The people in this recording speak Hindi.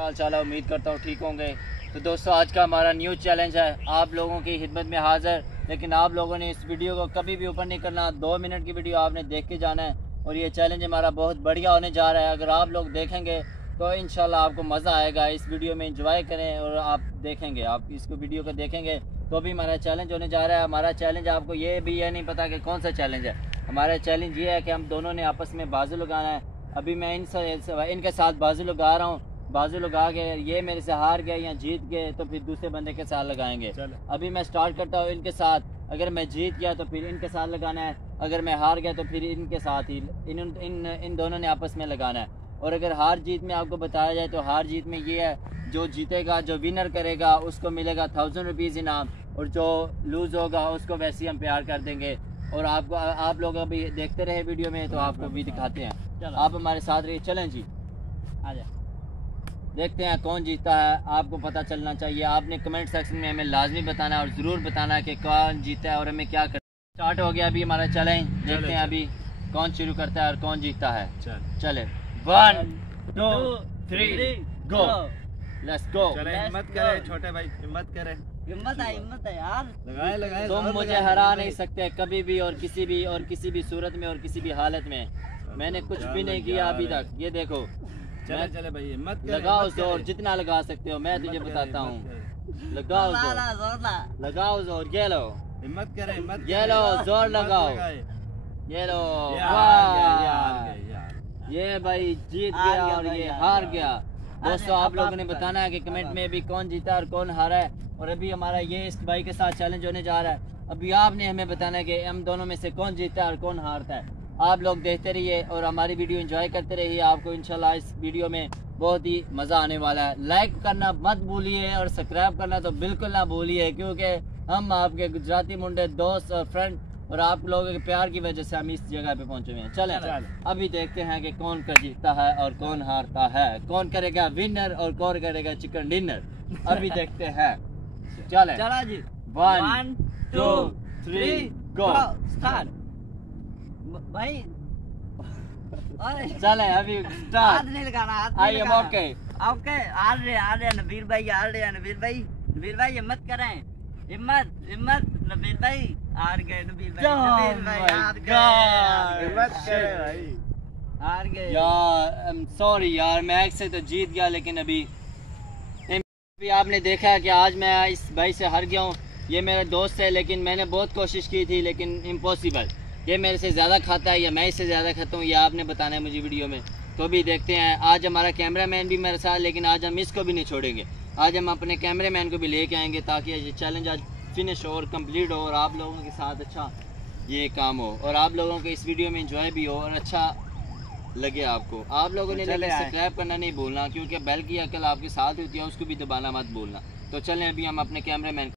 क्या हाल चाल है, उम्मीद करता हूँ ठीक होंगे। तो दोस्तों आज का हमारा न्यू चैलेंज है आप लोगों की खिदमत में हाजिर। लेकिन आप लोगों ने इस वीडियो को कभी भी ऊपर नहीं करना, 2 मिनट की वीडियो आपने देख के जाना है। और ये चैलेंज हमारा बहुत बढ़िया होने जा रहा है। अगर आप लोग देखेंगे तो इंशाल्लाह आपको मज़ा आएगा। इस वीडियो में एंजॉय करें और आप देखेंगे, आप इसको वीडियो को देखेंगे तो भी हमारा चैलेंज होने जा रहा है। हमारा चैलेंज आपको ये नहीं पता कि कौन सा चैलेंज है। हमारा चैलेंज ये है कि हम दोनों ने आपस में बाजू लगाना है। अभी मैं इनके साथ बाजू लगा रहा हूँ। बाजू लगा के ये मेरे से हार गए या जीत गए तो फिर दूसरे बंदे के साथ लगाएंगे। अभी मैं स्टार्ट करता हूँ इनके साथ। अगर मैं जीत गया तो फिर इनके साथ लगाना है, अगर मैं हार गया तो फिर इनके साथ ही इन दोनों ने आपस में लगाना है। और अगर हार जीत में आपको बताया जाए तो हार जीत में ये है, जो जीतेगा, जो विनर करेगा उसको मिलेगा 1000 रुपीज़ इनाम, और जो लूज़ होगा उसको वैसे ही हम प्यार कर देंगे। और आपको आप लोग अभी देखते रहे वीडियो में तो आपको भी दिखाते हैं। आप हमारे साथ रहिए। चलें जी, आ जाए, देखते हैं कौन जीतता है। आपको पता चलना चाहिए। आपने कमेंट सेक्शन में हमें लाजमी बताना है और ज़रूर बताना है कि कौन जीता है और हमें क्या करना है। स्टार्ट हो गया अभी हमारा चैलेंज। देखते हैं अभी कौन शुरू करता है और कौन जीतता है। चले 1 2 3 गो, लेट्स गो। हिम्मत करे छोटे भाई, हिम्मत करे। हिम्मत है यार। लगाए तुम मुझे हरा नहीं सकते कभी भी और किसी भी सूरत में और किसी भी हालत में। मैंने कुछ भी नहीं किया अभी तक। ये देखो, चले भाई, हिम्मत लगाओ जोर, जितना लगा सकते हो। मैं तुझे बताता हूँ, लगाओ जोर, लगाओ जोर। ये लो, हिम्मत करे, हिम्मत ये लो, जोर लगाओ। ये लो, ये भाई जीत गया और ये हार गया। दोस्तों आप लोगों ने बताना है कि कमेंट में भी कौन जीता और कौन हारा है। और अभी हमारा ये इस भाई के साथ चैलेंज होने जा रहा है। अभी आपने हमें बताना है कि हम दोनों में से कौन जीता है और कौन हारता है। आप लोग देखते रहिए और हमारी वीडियो एंजॉय करते रहिए। आपको इंशाल्लाह इस वीडियो में बहुत ही मज़ा आने वाला है। लाइक करना मत भूलिए और सब्सक्राइब करना तो बिल्कुल ना भूलिए, क्योंकि हम आपके गुजराती मुंडे दोस्त और फ्रेंड और आप लोगों के प्यार की वजह से हम इस जगह पे पहुंचे हुए हैं। चलें अभी देखते हैं कि कौन का जीतता है और कौन हारता है, कौन करेगा विनर और कौन करेगा चिकन डिनर। अभी देखते हैं। चलें, चला जी, 1 2 3 गो, स्टार्ट भाई। चलें अभी हाथ स्टार्ट। नहीं लगाना, हाथ आई नहीं एम लगाना। ओके। ओके, आ रहे नबीर भाई, आ रहे हैं नबीर भाई। नबीर भाई हिम्मत करें, हिम्मत हिम्मत। नबीर भाई हार गए, नबीर भाई, नबीर भाई हार गए। हिम्मत करे भाई, हार गए यार। आई एम सॉरी यार, मैच से तो जीत गया लेकिन अभी आपने देखा है कि आज मैं इस भाई से हार गया हूँ। ये मेरा दोस्त है लेकिन मैंने बहुत कोशिश की थी लेकिन इम्पॉसिबल। ये मेरे से ज़्यादा खाता है या मैं इससे ज़्यादा खाता हूँ, ये आपने बताना है मुझे वीडियो में। तो भी देखते हैं। आज हमारा कैमरामैन भी मेरे साथ, लेकिन आज हम इसको भी नहीं छोड़ेंगे। आज हम अपने कैमरामैन को भी लेके आएंगे ताकि ये चैलेंज आज फिनिश हो और कंप्लीट हो और आप लोगों के साथ अच्छा ये काम हो और आप लोगों को इस वीडियो में एंजॉय भी हो और अच्छा लगे आपको। आप लोगों ने सब्सक्राइब करना नहीं भूलना, क्योंकि बेल की अकल आपके साथ होती है, उसको भी दबाना मत भूलना। तो चलें अभी हम अपने कैमरामैन